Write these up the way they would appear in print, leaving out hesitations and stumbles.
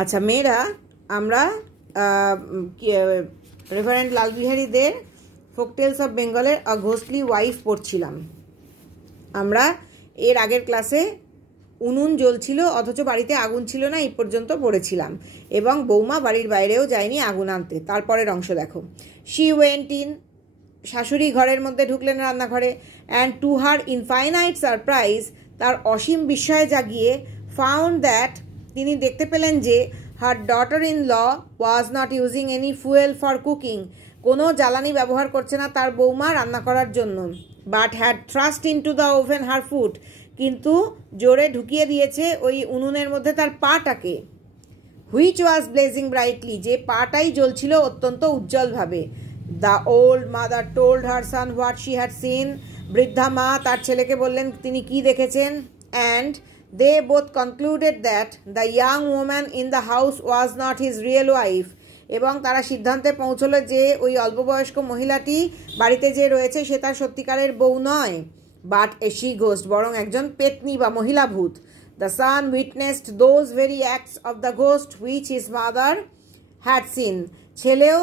আচ্ছা মেয়েরা, আমরা রেভারেন্ড লালবিহারী দের ফোকটেলস অফ বেঙ্গলের আ ঘোস্টলি ওয়াইফ পড়ছিলাম। আমরা এর আগের ক্লাসে উনুন জ্বলছিল অথচ বাড়িতে আগুন ছিল না এই পর্যন্ত পড়েছিলাম, এবং বৌমা বাড়ির বাইরেও যায়নি আগুন আনতে। তারপরের অংশ দেখো। শি ওয়েন্ট ইন, শাশুড়ি ঘরের মধ্যে ঢুকলেন রান্নাঘরে, and to her infinite surprise, তার অসীম বিস্ময় জাগিয়ে, ফাউন্ড দ্যাট, তিনি দেখতে পেলেন যে her daughter in law was not using any fuel for cooking, কোনো জ্বালানি ব্যবহার করছে না তার বৌমা রান্না করার জন্য, but had thrust into the oven her foot, কিন্তু জোরে ঢুকিয়ে দিয়েছে ওই উনুনের মধ্যে তার পাটাকে, হুইচ ওয়াজ ব্লেজিং ব্রাইটলি, যে পাটাই জ্বলছিল অত্যন্ত উজ্জ্বলভাবে। The old mother told her son what she had seen, বৃদ্ধা মা তার ছেলেকে বললেন তিনি কি দেখেছেন, and they both concluded that the young woman in the house was not his real wife, এবং তারা সিদ্ধান্তে পৌঁছলো যে ওই অল্পবয়স্ক মহিলাটি বাড়িতে যে রয়েছে সে তার সত্যিকারের বউ নয়, বাট এ শি ঘোস্ট, বরং একজন পেতনি বা মহিলা ভূত। The sun witnessed those very acts of the ghost which his mother had seen, ছেলেও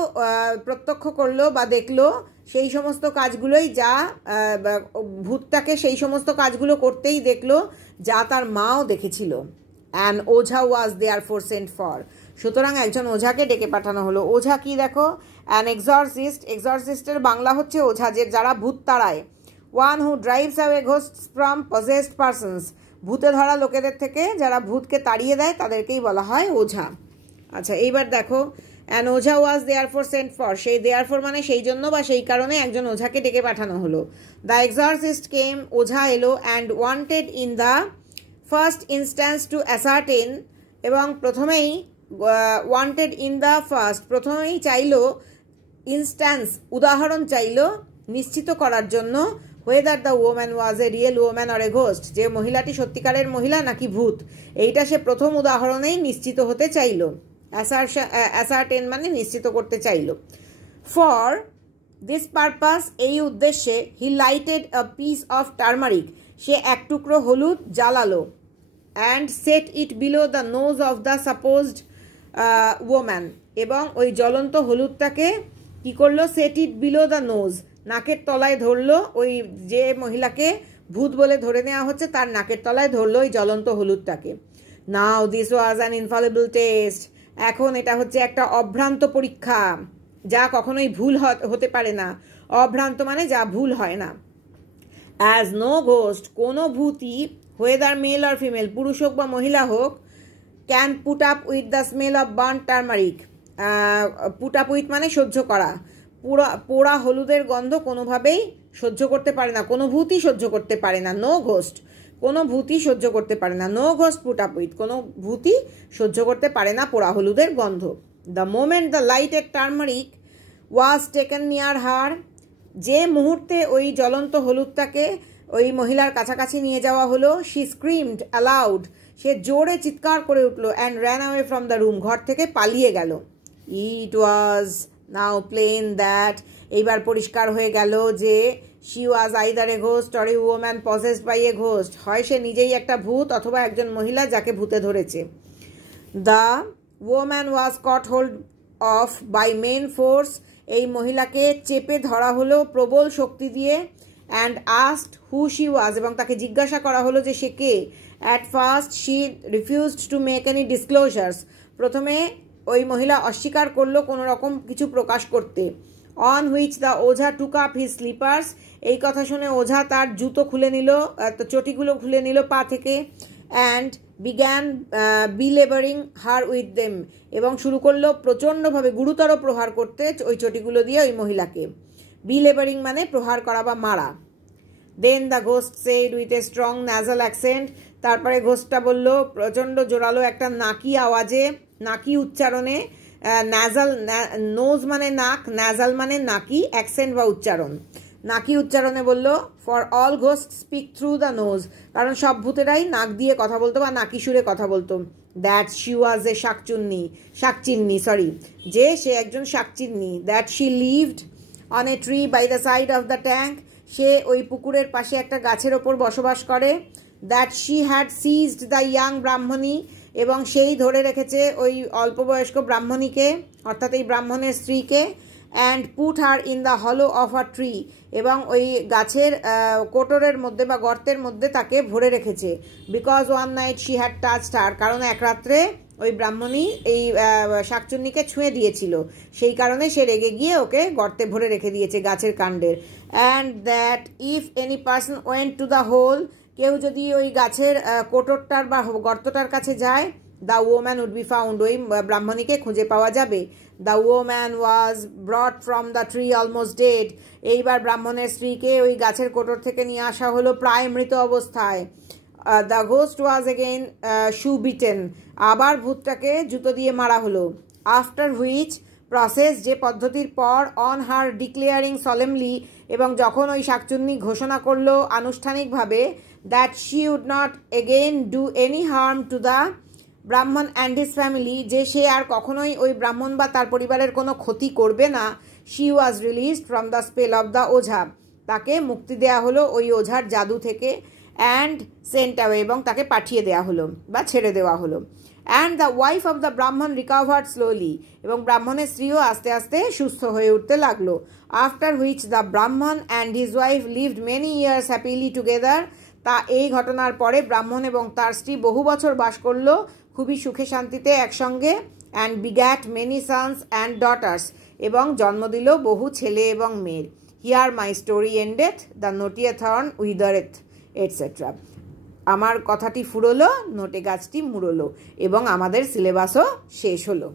প্রত্যক্ষ করলো বা দেখলো সেই সমস্ত কাজগুলোই, যা ভূতটাকে সেই সমস্ত কাজগুলো করতেই দেখলো যা তার মাও দেখেছিল। An Ojha was therefore Saint for, সুতরাং একজন ওঝাকে ডেকে পাঠানো হলো। ওঝা কি দেখো, অ্যান এক্সরসিস্ট, এক্সরসিস্টের বাংলা হচ্ছে ওঝা, যে যারা ভূত তাড়ায়। One who drives away ghosts from possessed persons, ভূতে ধরা লোকেদের থেকে যারা ভূতকে তাড়িয়ে দেয় তাদেরকেই বলা হয় ওঝা। আচ্ছা এইবার দেখো, an Ojha was therefore Saint for, সেই দেয়ারফোর মানে সেই জন্য বা সেই কারণে একজন ওঝাকে ডেকে পাঠানো হলো। দ্য এক্সরসিস্ট কেম, ওঝা এলো, and wanted in the first instance to ascertain, এবং প্রথমেই ওয়ান্টেড ইন দ্য ফার্স্ট, প্রথমেই চাইলো, ইনস্ট্যান্স উদাহরণ চাইলো নিশ্চিত করার জন্য, whether the woman was A real woman or a ghost, যে মহিলাটি সত্যিকারের মহিলা নাকি ভূত, এইটা সে প্রথম উদাহরণেই নিশ্চিত হতে চাইল। অ্যাসার্টেন মানে নিশ্চিত করতে চাইল। ফর দিস পারপাস, এই উদ্দেশ্যে, he lighted a piece of turmeric, সে এক টুকরো হলুদ জ্বালালো, and set it below the nose of the supposed woman, এবং ওই জ্বলন্ত হলুদটাকে কি করলো, set it below the nose, নাকের তলায় ধরলো, ওই যে মহিলাকে ভূত বলে ধরে নেওয়া হচ্ছে তার নাকের তলায় ধরলো ওই জ্বলন্ত হলুদটাকে। নাও দিস ওয়াজ অ্যান ইনফালিবল টেস্ট, এখন এটা হচ্ছে একটা অভ্রান্ত পরীক্ষা, যা কখনোই ভুল হতে পারে না। অভ্রান্ত মানে যা ভুল হয় না। অ্যাজ নো ঘোস্ট, কোনো ভূতই, হোয়েদার মেল অর ফিমেল, পুরুষ হোক বা মহিলা হোক, can put up with the smell of burn turmeric, put up with মানে সহ্য করা, পোড়া হলুদের গন্ধ কোনোভাবেই সহ্য করতে পারে না, কোনো ভূতই সহ্য করতে পারে না। নো ঘোস্ট, কোনো ভূতই সহ্য করতে পারে না। No ghost put up with, কোনো ভূতই সহ্য করতে পারে না পোড়া হলুদের গন্ধ। The moment the lighted turmeric was taken near her, যে মুহূর্তে ওই জ্বলন্ত হলুদটাকে ওই মহিলার কাছাকাছি নিয়ে যাওয়া হলো, শি স্ক্রিমড অ্যালাউড, সে জোরে চিৎকার করে উঠলো, and ran away from the room, ঘর থেকে পালিয়ে গেল। ইট ওয়াজ নাও প্লেন দ্যাট, এইবার পরিষ্কার হয়ে গেল যে she was either a ghost or a woman possessed by a ghost, হয় সে নিজেই একটা ভূত অথবা একজন মহিলা যাকে ভূতে ধরেছে। The woman was caught hold of by main force, এই মহিলাকে চেপে ধরা হলো প্রবল শক্তি দিয়ে। And asked who she was, এবং তাকে জিজ্ঞাসা করা হলো যে সে কে। At first she refused to make any disclosures, প্রথমে ওই মহিলা অস্বীকার করলো কোনো রকম কিছু প্রকাশ করতে। On which the Ojha took up his sleepers, এই কথা শুনে ওঝা তার জুতো খুলে নিল, চটিগুলো খুলে নিল পা থেকে। And began belabouring her with them, এবং শুরু করলো প্রচণ্ডভাবে গুরুতর প্রহার করতে ওই চটিগুলো দিয়ে ওই মহিলাকে। বিলেবারিং মানে প্রহার করা বা মারা। Then the ghost said with a strong nasal accent, তারপরে ঘোস্টটা বলল প্রচণ্ড জোরালো একটা নাকি আওয়াজে, নাকি উচ্চারণে, ন্যাজাল, নোজ মানে নাক, ন্যাজাল মানে নাকি, অ্যাকসেন্ট বা উচ্চারণ, নাকি উচ্চারণে বলল, for all ghost speak through the nose, কারণ সব ভূতেরাই নাক দিয়ে কথা বলতো বা নাকি সুরে কথা বলতো। দ্যাট শি ওয়াজ এ শাকচিন্নি, যে সে একজন শাকচিন্নি। That she lived on a tree by the side of the tank, সে ওই পুকুরের পাশে একটা গাছের ওপর বসবাস করে। That she had seized the young Brahmani, এবং সেই ধরে রেখেছে ওই অল্পবয়স্ক ব্রাহ্মণীকে, অর্থাৎ এই ব্রাহ্মণের স্ত্রীকে, and put her in the হলো অফ আ ট্রি, এবং ওই গাছের কোটরের মধ্যে বা গর্তের মধ্যে তাকে ভরে রেখেছে। Because one night she had touched her, কারণ এক রাত্রে ওই ব্রাহ্মণী এই শাকচুন্নিকে ছুঁয়ে দিয়েছিল, সেই কারণে সে রেগে গিয়ে ওকে গর্তে ভরে রেখে দিয়েছে গাছের কাণ্ডের। And that if any person went to the hole, কেউ যদি ওই গাছের কোটরটার বা গর্তটার কাছে যায়, the woman would be found, ওই ব্রাহ্মণীকে খুঁজে পাওয়া যাবে। The woman was brought from the tree almost dead, এইবার ব্রাহ্মণের স্ত্রীকে ওই গাছের কোটর থেকে নিয়ে আসা হলো প্রায় মৃত অবস্থায়। The ghost was again shoe beaten, আবার ভূতটাকে জুতো দিয়ে মারা হলো। আফটার হুইচ প্রসেস, যে পদ্ধতির পর, অন হার ডিক্লেয়ারিং সলেমলি, এবং যখন ওই শাকচুন্নি ঘোষণা করলো আনুষ্ঠানিকভাবে, that she would not again do any harm to the brahmin and his family, যে সে আর কখনোই ওই ব্রাহ্মণ বা তার পরিবারের কোনো ক্ষতি করবে না। She was released from the spell of the ojha, তাকে মুক্তি দেয়া হলো ওই ওঝার জাদু থেকে। অ্যান্ড সেন্ট অ্যাওয়ে, এবং তাকে পাঠিয়ে দেওয়া হলো বা ছেড়ে দেওয়া হলো। And the wife of the ব্রাহ্মণ রিকভার্ড স্লোলি, এবং ব্রাহ্মণের স্ত্রীও আস্তে আস্তে সুস্থ হয়ে উঠতে লাগলো। After which the brahmin and his wife lived many years happily together, তা এই ঘটনার পরে ব্রাহ্মণ এবং তার স্ত্রী বহু বছর বাস করলো খুবই সুখে শান্তিতে একসঙ্গে। And begat many sons and daughters, এবং জন্ম দিল বহু ছেলে এবং মেয়ের। Here my story ended, the natiya horn withereth, etcetera. আমার কথাটি ফুরোলো, নোটে গাছটি মুড়লো, এবং আমাদের সিলেবাসও শেষ হলো।